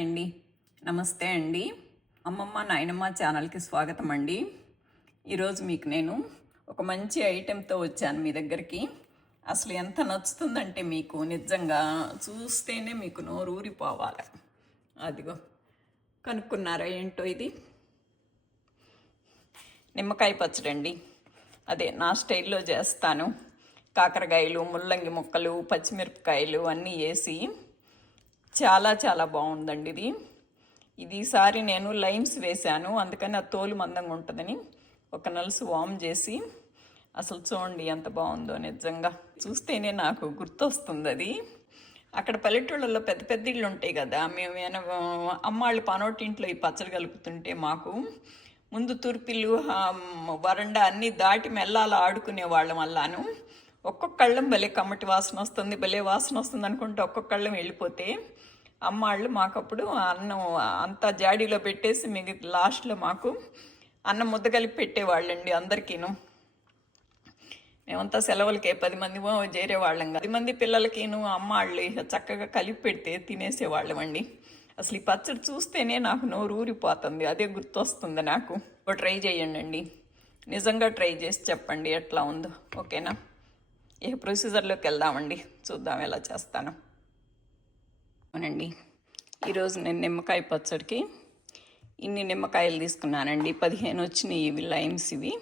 అండి నమస్తే అండి. అమ్మమ్మ నాయనమ్మ ఛానల్కి స్వాగతం అండి. ఈరోజు మీకు నేను ఒక మంచి ఐటెంతో వచ్చాను మీ దగ్గరికి. అసలు ఎంత నచ్చుతుందంటే మీకు నిజంగా చూస్తేనే మీకు నోరు ఊరిపోవాలి. అదిగో కనుక్కున్నారా ఏంటో? ఇది నిమ్మకాయ పచ్చడండి. అదే నా స్టైల్లో చేస్తాను. కాకరకాయలు, ముల్లంగి ముక్కలు, పచ్చిమిరపకాయలు అన్నీ వేసి చాలా చాలా బాగుందండి. ఈసారి నేను లైమ్స్ వేశాను, అందుకని ఆ తోలు మందంగా ఉంటుందని ఒక నలుసు వామ్ చేసి అసలు చూడండి ఎంత బాగుందో. నిజంగా చూస్తేనే నాకు గుర్తొస్తుంది అది. అక్కడ పల్లెటూళ్ళల్లో పెద్ద పెద్ద ఇళ్ళు ఉంటాయి కదా, మేము అమ్మాళ్ళు పనోటింట్లో ఈ పచ్చడి కలుపుతుంటే మాకు ముందు తూర్పిల్లు వరండా అన్నీ దాటి మెల్లాల ఆడుకునే వాళ్ళం. అల్లాను ఒక్కొక్కళ్ళం భలే కమ్మటి వాసన వస్తుంది, భలే వాసన వస్తుంది అనుకుంటే ఒక్కొక్కళ్ళం వెళ్ళిపోతే అమ్మాళ్ళు మాకప్పుడు అన్నం అంతా జాడీలో పెట్టేసి మిగతా లాస్ట్లో మాకు అన్నం ముద్ద కలిపి పెట్టేవాళ్ళండి అందరికీను. మేమంతా సెలవులకే 10 మంది చేరేవాళ్ళం. 10 మంది పిల్లలకిను అమ్మాళ్ళు చక్కగా కలిపి పెడితే తినేసేవాళ్ళం అండి. అసలు ఈ పచ్చడి చూస్తేనే నాకు నోరు ఊరిపోతుంది, అదే గుర్తొస్తుంది నాకు. ట్రై చేయండి, నిజంగా ట్రై చేసి చెప్పండి ఎట్లా ఉందో. ఓకేనా? ఇక ప్రొసీజర్లోకి వెళ్దామండి, చూద్దాం ఎలా చేస్తాను. అవునండి, ఈరోజు నేను నిమ్మకాయ పచ్చడికి ఇన్ని నిమ్మకాయలు తీసుకున్నానండి. 15 వచ్చినాయి ఇవి లైమ్స్. ఇవి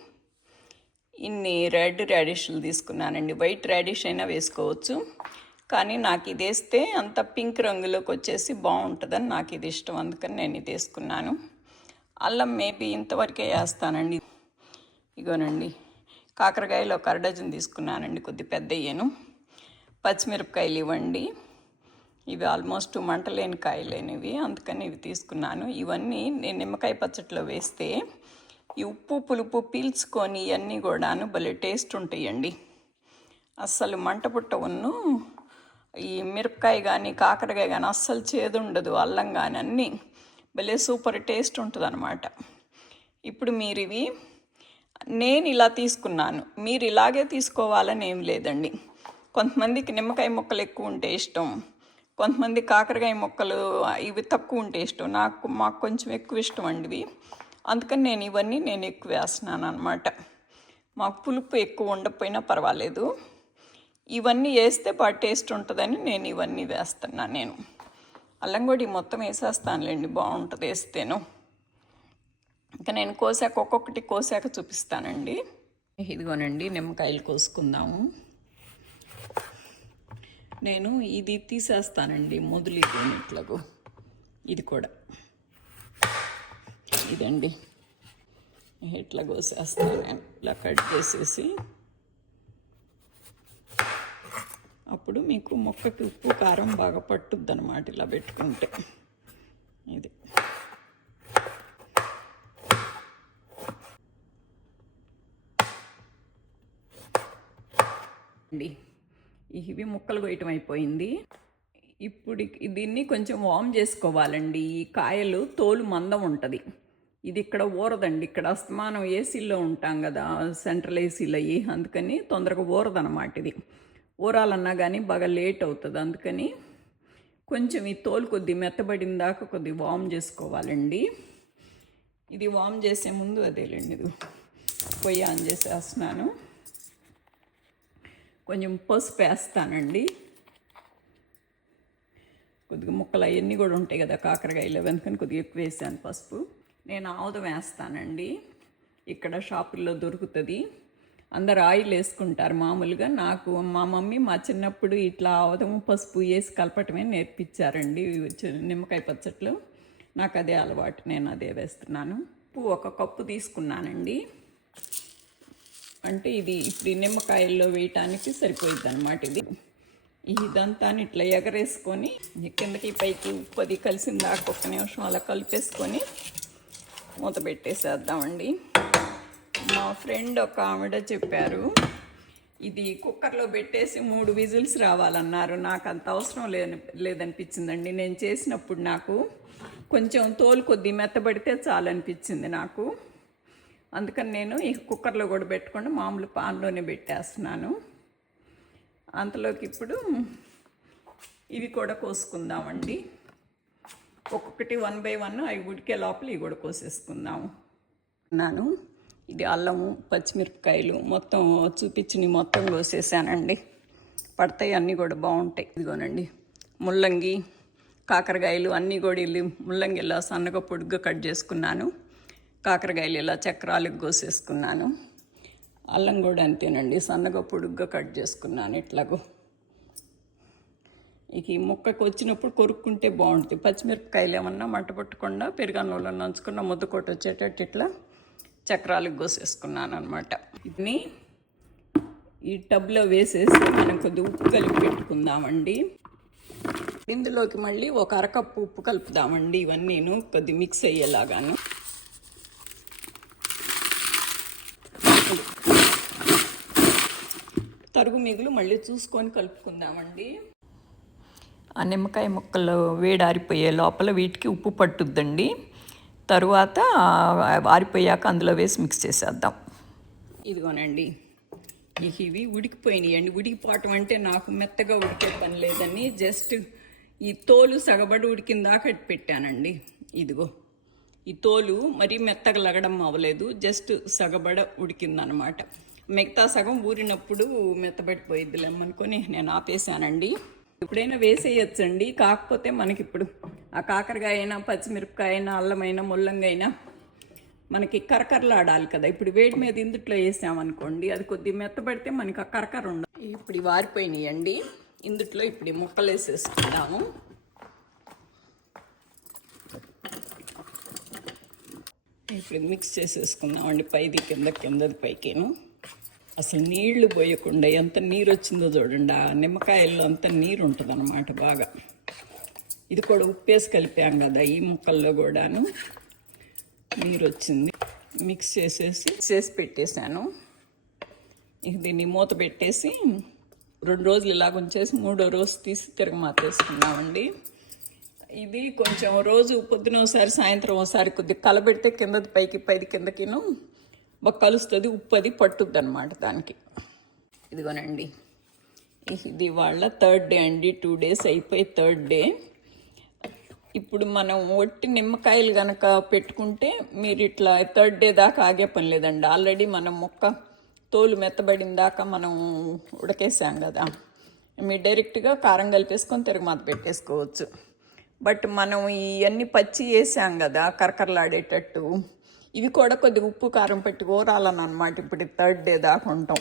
ఇన్ని రెడ్ రాడిష్లు తీసుకున్నానండి. వైట్ రాడిష్ అయినా వేసుకోవచ్చు, కానీ నాకు ఇది వేస్తే అంత పింక్ రంగులోకి వచ్చేసి బాగుంటుందని నాకు ఇది ఇష్టం, అందుకని నేను ఇది వేసుకున్నాను. అల్లం మేబీ ఇంతవరకే వేస్తానండి. ఇగోనండి, కాకరకాయలు ఒక 1/2 డజన్ తీసుకున్నానండి, కొద్ది పెద్దయ్యాను. పచ్చిమిరపకాయలు ఇవ్వండి, ఇవి ఆల్మోస్ట్ మంటలేని కాయలేనివి, అందుకని ఇవి తీసుకున్నాను. ఇవన్నీ నేను నిమ్మకాయ పచ్చడిలో వేస్తే ఈ ఉప్పు పులుపు పీల్చుకొని ఇవన్నీ కూడాను భలే టేస్ట్ ఉంటాయండి. అస్సలు మంట పుట్టవును. ఈ మిరపకాయ కానీ కాకరకాయ కానీ అస్సలు చేదు ఉండదు, అల్లం కానీ అన్నీ భలే సూపర్ టేస్ట్ ఉంటుంది అన్నమాట. ఇప్పుడు మీరు ఇవి నేను ఇలా తీసుకున్నాను, మీరు ఇలాగే తీసుకోవాలని ఏం లేదండి. కొంతమందికి నిమ్మకాయ ముక్కలు ఎక్కువ ఉంటే ఇష్టం, కొంతమంది కాకరకాయ ముక్కలు ఇవి తక్కువ ఉంటే ఇష్టం. మాకు కొంచెం ఎక్కువ ఇష్టం అండి ఇవి, అందుకని నేను ఇవన్నీ ఎక్కువ వేస్తున్నాను అనమాట. మాకు పులుపు ఎక్కువ ఉండకపోయినా పర్వాలేదు, ఇవన్నీ వేస్తే బాగా టేస్ట్ ఉంటుందని నేను ఇవన్నీ వేస్తున్నాను. నేను అల్లం కూడా మొత్తం వేసేస్తానులేండి, బాగుంటుంది వేస్తేను. ఇంకా నేను ఒక్కొక్కటి కోసాక చూపిస్తానండి. ఇదిగోనండి, నిమ్మకాయలు కోసుకుందాము. నేను ఇది తీసేస్తానండి, మొదలు ఇట్లకు. ఇది కూడా ఇదండి, ఇట్లా కోసేస్తాను నేను. ఇలా కట్ చేసేసి అప్పుడు మీకు మొక్కకి ఉప్పు కారం బాగా పట్టుద్ది అనమాట ఇలా పెట్టుకుంటే. ఇది ఇవి ముక్కలు కొయ్యటం అయిపోయింది. ఇప్పుడు దీన్ని కొంచెం వామ్ చేసుకోవాలండి. ఈ కాయలు తోలు మందం ఉంటుంది, ఇది ఇక్కడ ఊరదండి. ఇక్కడ అస్తమానం ఏసీలో ఉంటాం కదా, సెంట్రల్ ఏసీలు అయ్యి, అందుకని తొందరగా ఊరదనమాట. ఇది ఊరాలన్నా కానీ బాగా లేట్ అవుతుంది, అందుకని కొంచెం ఈ తోలు కొద్ది మెత్తబడిన దాకా కొద్ది వామ్ చేసుకోవాలండి. ఇది వామ్ చేసే ముందు అదేలేండి, ఇది పొయ్యి ఆన్ చేసేస్తున్నాను. కొంచెం పసుపు వేస్తానండి, కొద్దిగా ముక్కలు అవన్నీ కూడా ఉంటాయి కదా కాకరకాయలు, అందుకని కొద్దిగా ఎక్కువ వేసాను పసుపు. నేను ఆముదం వేస్తానండి, ఇక్కడ షాపుల్లో దొరుకుతుంది. అందరు ఆయిల్ వేసుకుంటారు మామూలుగా. నాకు మా మమ్మీ మా చిన్నప్పుడు ఇట్లా ఆముదం పసుపు వేసి కలపటమే నేర్పించారండి నిమ్మకాయ పచ్చట్లు. నాకు అదే అలవాటు, నేను అదే వేస్తున్నాను. ఉప్పు 1 కప్పు తీసుకున్నానండి, అంటే ఇది ఇప్పుడు నిమ్మకాయల్లో వేయటానికి సరిపోయిద్ది అనమాట. ఇదంతా ఇట్లా ఎగరేసుకొని కిందకి పైకి ఉప్పు అది కలిసిందాక 1 నిమిషం అలా కలిపేసుకొని మూత పెట్టేసేద్దామండి. మా ఫ్రెండ్ ఒక ఆవిడ చెప్పారు, ఇది కుక్కర్లో పెట్టేసి 3 విజిల్స్ రావాలన్నారు. నాకు అంత అవసరం లేదనిపించిందండి. నేను చేసినప్పుడు నాకు కొంచెం తోలు కొద్ది మెత్తబడితే చాలనిపించింది నాకు, అందుకని నేను ఈ కుక్కర్లో కూడా పెట్టుకొని మామూలు పాన్లోనే పెట్టేస్తున్నాను. అంతలోకి ఇప్పుడు ఇవి కూడా కోసుకుందామండి. ఒక్కొక్కటి 1 బై 1 అవి ఉడికే లోపల ఇవి కూడా కోసేసుకుందాము. ఇది అల్లము, పచ్చిమిరపకాయలు మొత్తం చూపించి మొత్తం కోసేసానండి. పడతాయి, అన్నీ కూడా బాగుంటాయి. ఇదిగోనండి ముల్లంగి, కాకరకాయలు అన్నీ కూడా ముల్లంగి ఇలా సన్నగా పొడుగ్గా కట్ చేసుకున్నాను. కాకరకాయలు ఇలా చక్రాలకు కోసేసుకున్నాను. అల్లం కూడా అంతేనండి, సన్నగా పొడుగ్గా కట్ చేసుకున్నాను ఇట్లాగో. ఇక ఈ ముక్కకు వచ్చినప్పుడు కొరుక్కుంటే బాగుంటుంది. పచ్చిమిరపకాయలు ఏమన్నా మంట పట్టకుండా పెరుగన్నంలో నంచుకున్న ముద్దకోట వచ్చేటట్టు ఇట్లా చక్రాలకు కోసేసుకున్నాను అనమాట. ఇది ఈ టబ్లో వేసేసి మనం కొద్దిగా ఉప్పు కలిపి పెట్టుకుందామండి. ఇందులోకి మళ్ళీ ఒక అరకప్పు ఉప్పు కలుపుదామండి. ఇవన్నీను కొద్ది మిక్స్ అయ్యేలాగాను. తరుగు మిగులు మళ్ళీ చూసుకొని కలుపుకుందామండి. ఆ నిమ్మకాయ ముక్కలు వేడారిపోయే లోపల వీటికి ఉప్పు పట్టుద్దండి. తరువాత ఆరిపోయాక అందులో వేసి మిక్స్ చేసేద్దాం. ఇదిగోనండి ఇవి ఉడికిపోయినాయండి. ఉడికిపోవటం అంటే నాకు మెత్తగా ఉడికే పని లేదని జస్ట్ ఈ తోలు సగబడి ఉడికిన దాకా పెట్టానండి. ఇదిగో ఈ తోలు మరీ మెత్తగా లగడం అవ్వలేదు, జస్ట్ సగబడ ఉడికిందనమాట. మిగతా సగం ఊరినప్పుడు మెత్తబడిపోయిద్ది లేమనుకొని నేను ఆపేసానండి. ఎప్పుడైనా వేసేయచ్చండి, కాకపోతే మనకి ఇప్పుడు ఆ కాకరకాయ అయినా, పచ్చిమిరపకాయ అయినా, అల్లమైనా, ముల్లంగైనా మనకి కరకరలాడాలి కదా. ఇప్పుడు వేడి మీద ఇందుట్లో వేసామనుకోండి, అది కొద్దిగా మెత్తబడితే మనకి ఆ కరకర ఉండదు. ఇప్పుడు ఇవి వారిపోయినాయండి. ఇందుట్లో ఇప్పుడు ముక్కలు వేసేసుకుందాము. ఇప్పుడు మిక్స్ చేసేసుకుందామండి. పైది కింద, కిందది పైకేను. అసలు నీళ్లు పోయకుండా ఎంత నీరు వచ్చిందో చూడండి. ఆ నిమ్మకాయల్లో అంత నీరు ఉంటుంది అన్నమాట బాగా. ఇది కూడా ఉప్పేసి కలిపాం కదా, ఈ ముక్కల్లో కూడాను నీరు వచ్చింది. మిక్స్ చేసి పెట్టేశాను. ఇక దీన్ని మూత పెట్టేసి 2 రోజులు ఇలాగ ఉంచేసి 3వ రోజు తీసి తిరగమాతేసుకున్నామండి. ఇది కొంచెం రోజు పొద్దున ఒకసారి, సాయంత్రం ఒకసారి కొద్దిగా కలబెడితే కిందది పైకి, పైది కిందకిను బాగా కలుస్తుంది. ఉప్పు అది పట్టుద్ది అనమాట దానికి. ఇదిగోనండి ఇది వాళ్ళ 3rd డే అండి. 2 డేస్ అయిపోయి 3rd డే. ఇప్పుడు మనం ఒట్టి నిమ్మకాయలు కనుక పెట్టుకుంటే మీరు ఇట్లా 3rd డే దాకా ఆగే పని లేదండి. ఆల్రెడీ మనం ముక్క తోలు మెత్తబడిన దాకా మనం ఉడకేసాం కదా. మీరు డైరెక్ట్గా కారం కలిపేసుకొని తిరగమాత పెట్టేసుకోవచ్చు. బట్ మనం ఇవన్నీ పచ్చి వేసాం కదా కరకరలాడేటట్టు, ఇవి కూడా కొద్దిగా ఉప్పు కారం పెట్టి ఊరాలని అనమాట. ఇప్పుడు 3rd డే దాకా ఉంటాం.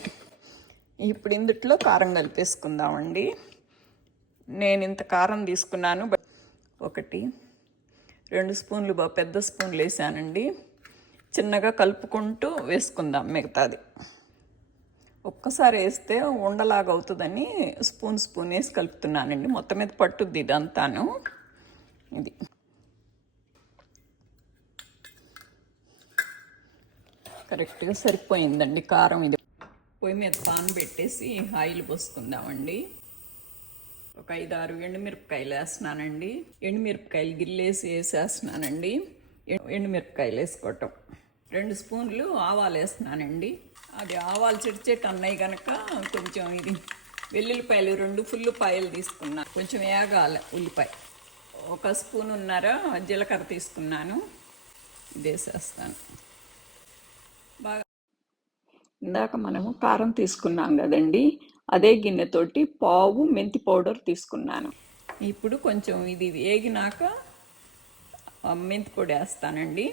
ఇప్పుడు ఇందుట్లో కారం కలిపేసుకుందామండి. నేను ఇంత కారం తీసుకున్నాను. 1, 2 స్పూన్లు పెద్ద స్పూన్లు వేసానండి. చిన్నగా కలుపుకుంటూ వేసుకుందాం మిగతాది. ఒక్కసారి వేస్తే ఉండలాగా అవుతుందని స్పూన్ వేసి కలుపుతున్నానండి. మొత్తం మీద పట్టుద్ది ఇదంతాను. ఇది కరెక్ట్గా సరిపోయిందండి కారం. ఇది పొయ్యి మీద పాన్ పెట్టేసి ఆయిల్ పోసుకుందామండి. ఒక 5-6 ఎండుమిరపకాయలు వేస్తున్నానండి. ఎండుమిరపకాయలు గిల్లేసి వేసేస్తున్నానండి. ఎండుమిరపకాయలు వేసుకోవటం. 2 స్పూన్లు ఆవాలు వేస్తున్నానండి. అది ఆవాలు చిడిచెట్టు అన్నాయి కనుక కొంచెం ఇది వెల్లుల్లిపాయలు 2 ఫుల్ పాయలు తీసుకున్నాను. కొంచెం వేగాలి ఉల్లిపాయ. 1 స్పూనున్నర జీలకర్ర తీసుకున్నాను. ఇది వేసేస్తాను. బాగా ఇందాక మనము కారం తీసుకున్నాం కదండి, అదే గిన్నెతోటి పావు మెంతి పౌడర్ తీసుకున్నాను. ఇప్పుడు కొంచెం ఇది వేగినాక మెంతి పొడి వేస్తానండి.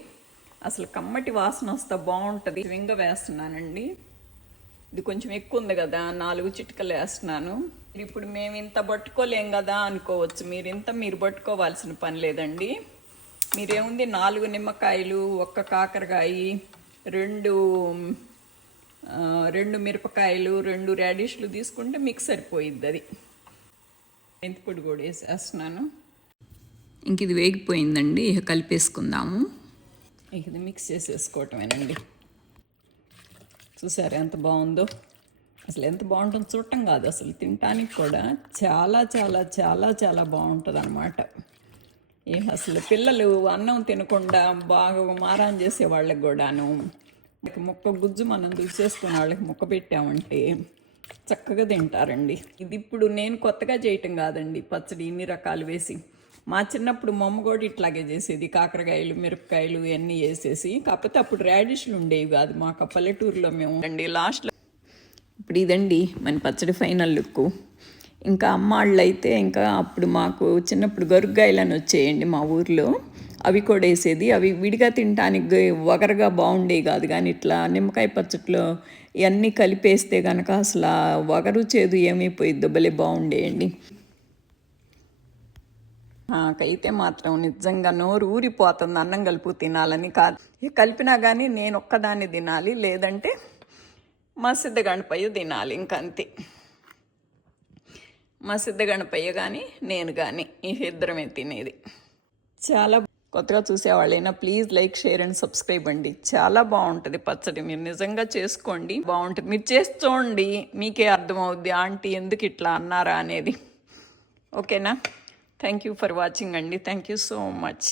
అసలు కమ్మటి వాసన వస్తే బాగుంటుంది. వింగ వేస్తున్నానండి. ఇది కొంచెం ఎక్కువ ఉంది కదా, 4 చిటికలు వేస్తున్నాను. ఇప్పుడు మేము ఇంత పట్టుకోలేం కదా అనుకోవచ్చు. మీరు పట్టుకోవాల్సిన పని లేదండి. మీరేముంది 4 నిమ్మకాయలు, 1 కాకరకాయ, 2 మిరపకాయలు, 2 రాడిష్లు తీసుకుంటే మీకు సరిపోయిద్ది. అది మెంతి పొడి కూడా వేసేస్తున్నాను. ఇంక ఇది వేగిపోయిందండి. ఇక కలిపేసుకుందాము. ఇక ఇది మిక్స్ చేసేసుకోవటమేనండి. చూసారా ఎంత బాగుందో. అసలు ఎంత బాగుంటుందో చూడటం కాదు, అసలు తినటానికి కూడా చాలా చాలా చాలా చాలా బాగుంటుంది అన్నమాట. అసలు పిల్లలు అన్నం తినకుండా బాగా మారాన్ చేసే వాళ్ళకి కూడాను ముక్క గుజ్జు మనం దుసేసుకున్న వాళ్ళకి ముక్క పెట్టామంటే చక్కగా తింటారండి. ఇది ఇప్పుడు నేను కొత్తగా చేయటం కాదండి. పచ్చడి ఇన్ని రకాలు వేసి మా చిన్నప్పుడు మా అమ్మ కూడా ఇట్లాగే చేసేది, కాకరకాయలు మిరపకాయలు ఇవన్నీ వేసేసి. కాకపోతే అప్పుడు రాడిష్లు ఉండేవి కాదు మాకు, ఆ పల్లెటూరులో మేము అండి. లాస్ట్లో ఇప్పుడు ఇదండి మన పచ్చడి ఫైనల్ లుక్. ఇంకా అమ్మాళ్ళు అయితే ఇంకా అప్పుడు మాకు చిన్నప్పుడు గరుగ్గాయలని వచ్చేయండి మా ఊర్లో, అవి కూడా వేసేది. అవి విడిగా తినడానికి వగరగా బాగుండేవి కాదు, కానీ ఇట్లా నిమ్మకాయ పచ్చట్లో ఇవన్నీ కలిపేస్తే కనుక అసలు వగరు చేదు ఏమైపోయిద్దో భలే బాగుండేయండి. నాకైతే మాత్రం నిజంగా నోరు ఊరిపోతుంది అన్నం కలుపు తినాలని. కాదు కలిపినా కానీ నేను ఒక్కదాన్ని తినాలి, లేదంటే మా సిద్ధ గణపయ్య తినాలి, ఇంకంతే. మా సిద్ధ గణపయ్య కానీ నేను కానీ ఈ ఇద్దరమే తినేది. చాలా కొత్తగా చూసేవాళ్ళైనా please like, share and subscribe అండి. చాలా బాగుంటుంది పచ్చడి, మీరు నిజంగా చేసుకోండి, బాగుంటుంది. మీరు చేసి చూడండి, మీకే అర్థమవుద్ది ఆంటీ ఎందుకు ఇట్లా అన్నారా అనేది. ఓకేనా? థ్యాంక్ యూ ఫర్ వాచింగ్ అండి. Thank you so much.